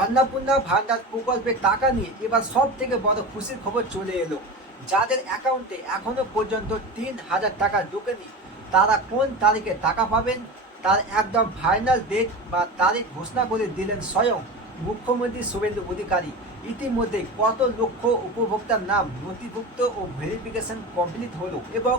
অন্নপূর্ণা ভান্ডার প্রকল্পের টাকা নিয়ে এবার সব থেকে বড় খুশির খবর চলে এলো। যাদের অ্যাকাউন্টে এখনো পর্যন্ত 3,000 টাকা ঢোকেনি, তারা কোন তারিখে টাকা পাবেন তার একদম ফাইনাল ডেট বা তারিখ ঘোষণা করে দিলেন স্বয়ং মুখ্যমন্ত্রী শুভেন্দু অধিকারী। ইতিমধ্যে কত লক্ষ উপভোক্তার নাম নথিভুক্ত ও ভেরিফিকেশন কমপ্লিট হলো এবং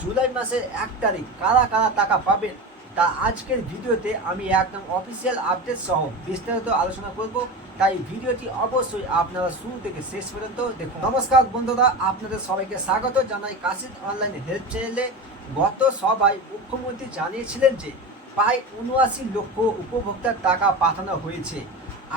জুলাই মাসের 1 তারিখ কারা কারা টাকা পাবেন তা আজকের ভিডিওতে আমি একদম অফিসিয়াল আপডেট সহ বিস্তারিত আলোচনা করব। তাই ভিডিওটি অবশ্যই আপনারা শুরু থেকে শেষ পর্যন্ত দেখুন। নমস্কার বন্ধুরা, আপনাদের সবাইকে স্বাগত জানাই কাশিদ অনলাইন হেল্প চ্যানেলে। গত সভায় মুখ্যমন্ত্রী জানিয়েছিলেন যে প্রায় ৭৯ লক্ষ উপভোক্তার টাকা পাঠানো হয়েছে।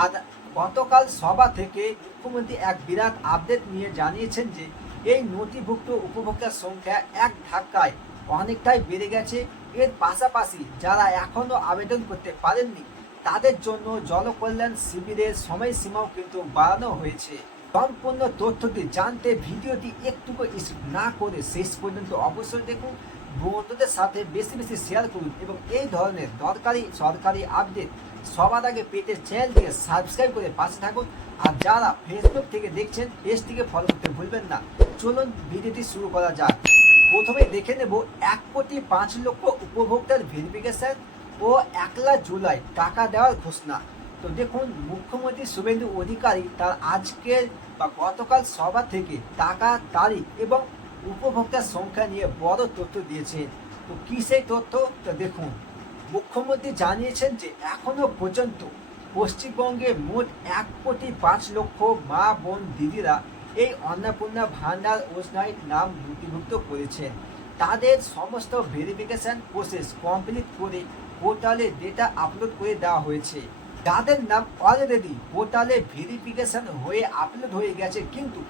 আর গতকাল সভা থেকে মুখ্যমন্ত্রী এক বিরাট আপডেট নিয়ে জানিয়েছেন যে এই নথিভুক্ত উপভোক্তার সংখ্যা এক ধাক্কায় অনেকটাই বেড়ে গেছে। এর পাশাপাশি যারা এখনো আবেদন করতে পারেননি তাদের জন্য জনকল্যাণ শিবিরের সময়সীমাও কিন্তু বাড়ানো হয়েছে। সম্পূর্ণ তথ্যটি জানতে ভিডিওটি একটুকু স্কিপ না করে শেষ পর্যন্ত অবশ্যই দেখুন, বন্ধুদের সাথে বেশি বেশি শেয়ার করুন এবং এই ধরনের দরকারি সরকারি আপডেট সবার আগে পেতে চ্যানেলটিকে সাবস্ক্রাইব করে পাশে থাকুন। আর যারা ফেসবুক থেকে দেখছেন পেজটিকে ফলো করতে ভুলবেন না। চলুন ভিডিওটি শুরু করা যাক। প্রথমে দেখে নেব 1,05,00,000 উপভোক্তার ভেরিফিকেশন ও 1 জুলাই টাকা দেওয়ার ঘোষণা। তো দেখুন, মুখ্যমন্ত্রী শুভেন্দু অধিকারী তার আজকের বা গতকাল সভা থেকে টাকা তারিখ এবং উপভোক্তার সংখ্যা নিয়ে বড় তথ্য দিয়েছেন। তো কি সেই তথ্য? তো দেখুন, মুখ্যমন্ত্রী জানিয়েছেন যে এখনো পর্যন্ত পশ্চিমবঙ্গে মোট 1,05,00,000 মা বোন দিদিরা এই অন্নপূর্ণা ভান্ডার যোজনায় নাম নথিভুক্ত করেছেন। তাদের সমস্ত ভেরিফিকেশন প্রসেস কমপ্লিট করে পোর্টালে ডেটা আপলোড করে দেওয়া হয়েছে। যাদের নাম অলরেডি পোর্টালে ভেরিফিকেশন হয়ে আপলোড হয়ে গেছে কিন্তু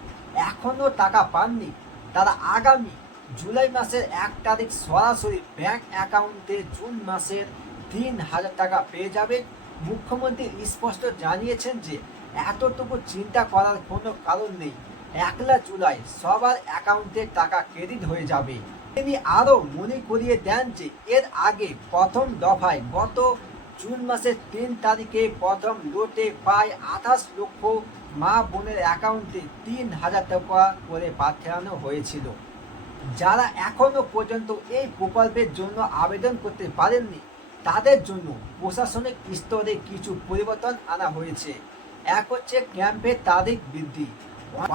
এখনও টাকা পাননি, তারা আগামী জুলাই মাসের 1 তারিখ সরাসরি ব্যাংক অ্যাকাউন্টে জুন মাসের 3,000 টাকা পেয়ে যাবেন। মুখ্যমন্ত্রী স্পষ্ট জানিয়েছেন যে এতটুকু চিন্তা করার কোনো কারণ নেই, 1 জুলাই সবার অ্যাকাউন্টে টাকা ক্রেডিট হয়ে যাবে। তিনি আরও মনে করিয়ে দেন যে এর আগে প্রথম দফায় গত জুন মাসের 3 তারিখে প্রথম লোটে প্রায় 28 লক্ষ মা বোনের অ্যাকাউন্টে 3,000 টাকা করে পাঠানো হয়েছিল। যারা এখনো পর্যন্ত এই প্রকল্পের জন্য আবেদন করতে পারেননি তাদের জন্য প্রশাসনিক স্তরে কিছু পরিবর্তন আনা হয়েছে। এক হচ্ছে ক্যাম্পের তারিখ বৃদ্ধি।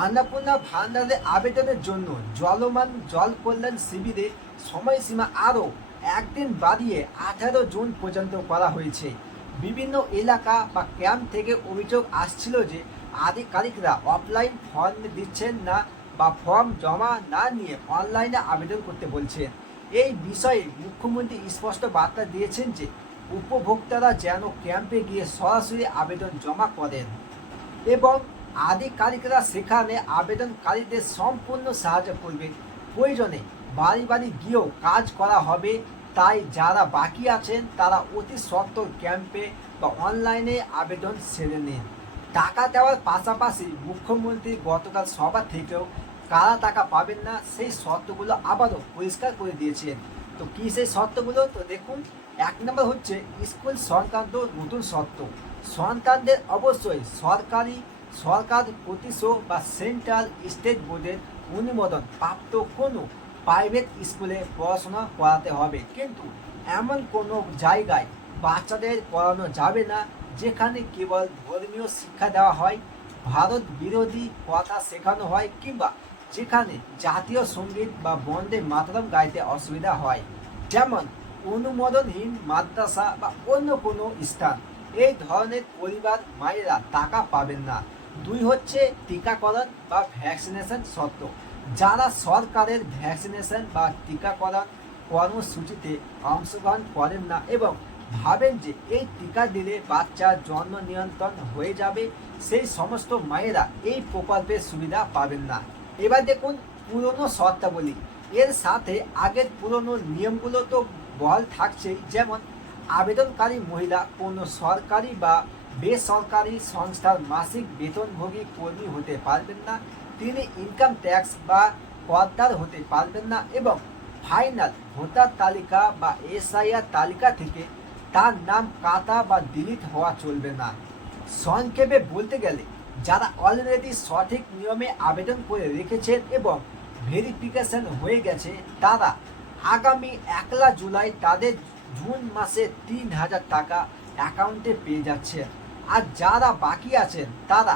অন্নপূর্ণা ভান্ডারে আবেদনের জন্য জলমান জল কল্যাণ শিবিরে সময়সীমা আরও একদিন বাড়িয়ে 18 জুন পর্যন্ত করা হয়েছে। বিভিন্ন এলাকা বা ক্যাম্প থেকে অভিযোগ আসছিল যে আধিকারিকরা অফলাইন ফর্ম দিচ্ছেন না বা ফর্ম জমা না নিয়ে অনলাইনে আবেদন করতে বলছেন। এই বিষয়ে মুখ্যমন্ত্রী স্পষ্ট বার্তা দিয়েছেন যে উপভোক্তারা যেন ক্যাম্পে গিয়ে সরাসরি আবেদন জমা করেন এবং আধিকারিকরা সেখানে আবেদনকারীদের সম্পূর্ণ সাহায্য করবেন। প্রয়োজনে বাড়ি বাড়ি গিয়েও কাজ করা হবে। তাই যারা বাকি আছেন তারা অতি সত্বর ক্যাম্পে বা অনলাইনে আবেদন সেরে নিন। টাকা দেওয়ার পাশাপাশি মুখ্যমন্ত্রী গতকাল সভা থেকেও কারা টাকা পাবেন না সেই শর্তগুলো আবারও পরিষ্কার করে দিয়েছেন। তো কী সেই শর্তগুলো? তো দেখুন, 1 নম্বর হচ্ছে স্কুল সংক্রান্ত নতুন শর্ত। সন্তানদের অবশ্যই সরকার প্রতিষ্ঠা বা সেন্ট্রাল স্টেট বোর্ডের অনুমোদন প্রাপ্ত কোনো প্রাইভেট স্কুলে পড়াশোনা করাতে হবে, কিন্তু এমন কোনো জায়গায় বাচ্চাদের পড়ানো যাবে না যেখানে কেবল ধর্মীয় শিক্ষা দেওয়া হয়, ভারত বিরোধী কথা শেখানো হয় কিংবা যেখানে জাতীয় সঙ্গীত বা বন্দে মাতরম গাইতে অসুবিধা হয়, যেমন অনুমোদনহীন মাদ্রাসা বা অন্য কোনো স্থান। এই ধরনের পরিবার মায়েরা টাকা পাবেন না। 2 হচ্ছে টিকাকরণ বা ভ্যাকসিনেশন শর্ত। যারা সরকারের ভ্যাকসিনেশন বা টিকাকরণ কর্মসূচিতে অংশগ্রহণ করেন না এবং ভাবেন যে এই টিকা দিলে বাচ্চার জন্ম নিয়ন্ত্রণ হয়ে যাবে, সেই সমস্ত মায়েরা এই প্রকল্পের সুবিধা পাবেন না। এবার দেখুন পুরনো শর্তাবলী। এর সাথে আগের পুরনো নিয়মগুলো তো বহাল থাকছেই, যেমন আবেদনকারী মহিলা কোনো সরকারি বা বেসরকারি সংস্থার মাসিক বেতনভোগী কর্মী হতে পারবেন না, তিনি ইনকাম ট্যাক্স বা করদাতা হতে পারবেন না এবং ফাইনাল ভোটার তালিকা বা এসআইআর তালিকা থেকে তার নাম কাটা বা ডিলিট হওয়া চলবে না। সংক্ষেপে বলতে গেলে যারা অলরেডি সঠিক নিয়মে আবেদন করে রেখেছেন এবং ভেরিফিকেশন হয়ে গেছে তারা আগামী 1 জুলাই তাদের জুন মাসে 3,000 টাকা অ্যাকাউন্টে পেয়ে যাচ্ছে। আর যারা বাকি আছেন তারা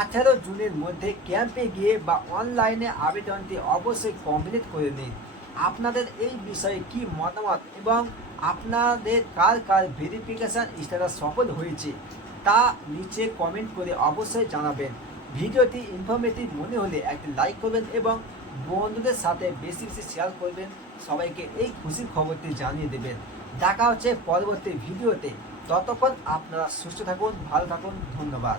18 জুনের মধ্যে ক্যাম্পে গিয়ে বা অনলাইনে আবেদনটি অবশ্যই কমপ্লিট করে নিন। আপনাদের এই বিষয়ে কি মতামত এবং আপনাদের কার কার ভেরিফিকেশান স্ট্যাটাস সফল হয়েছে তা নিচে কমেন্ট করে অবশ্যই জানাবেন। ভিডিওটি ইনফরমেটিভ মনে হলে একটি লাইক করবেন এবং বন্ধুদের সাথে বেশি বেশি শেয়ার করবেন। সবাইকে এই খুশির খবরটি জানিয়ে দেবেন। দেখা হচ্ছে পরবর্তী ভিডিওতে। ততক্ষণ আপনারা সুস্থ থাকুন, ভালো থাকুন। ধন্যবাদ।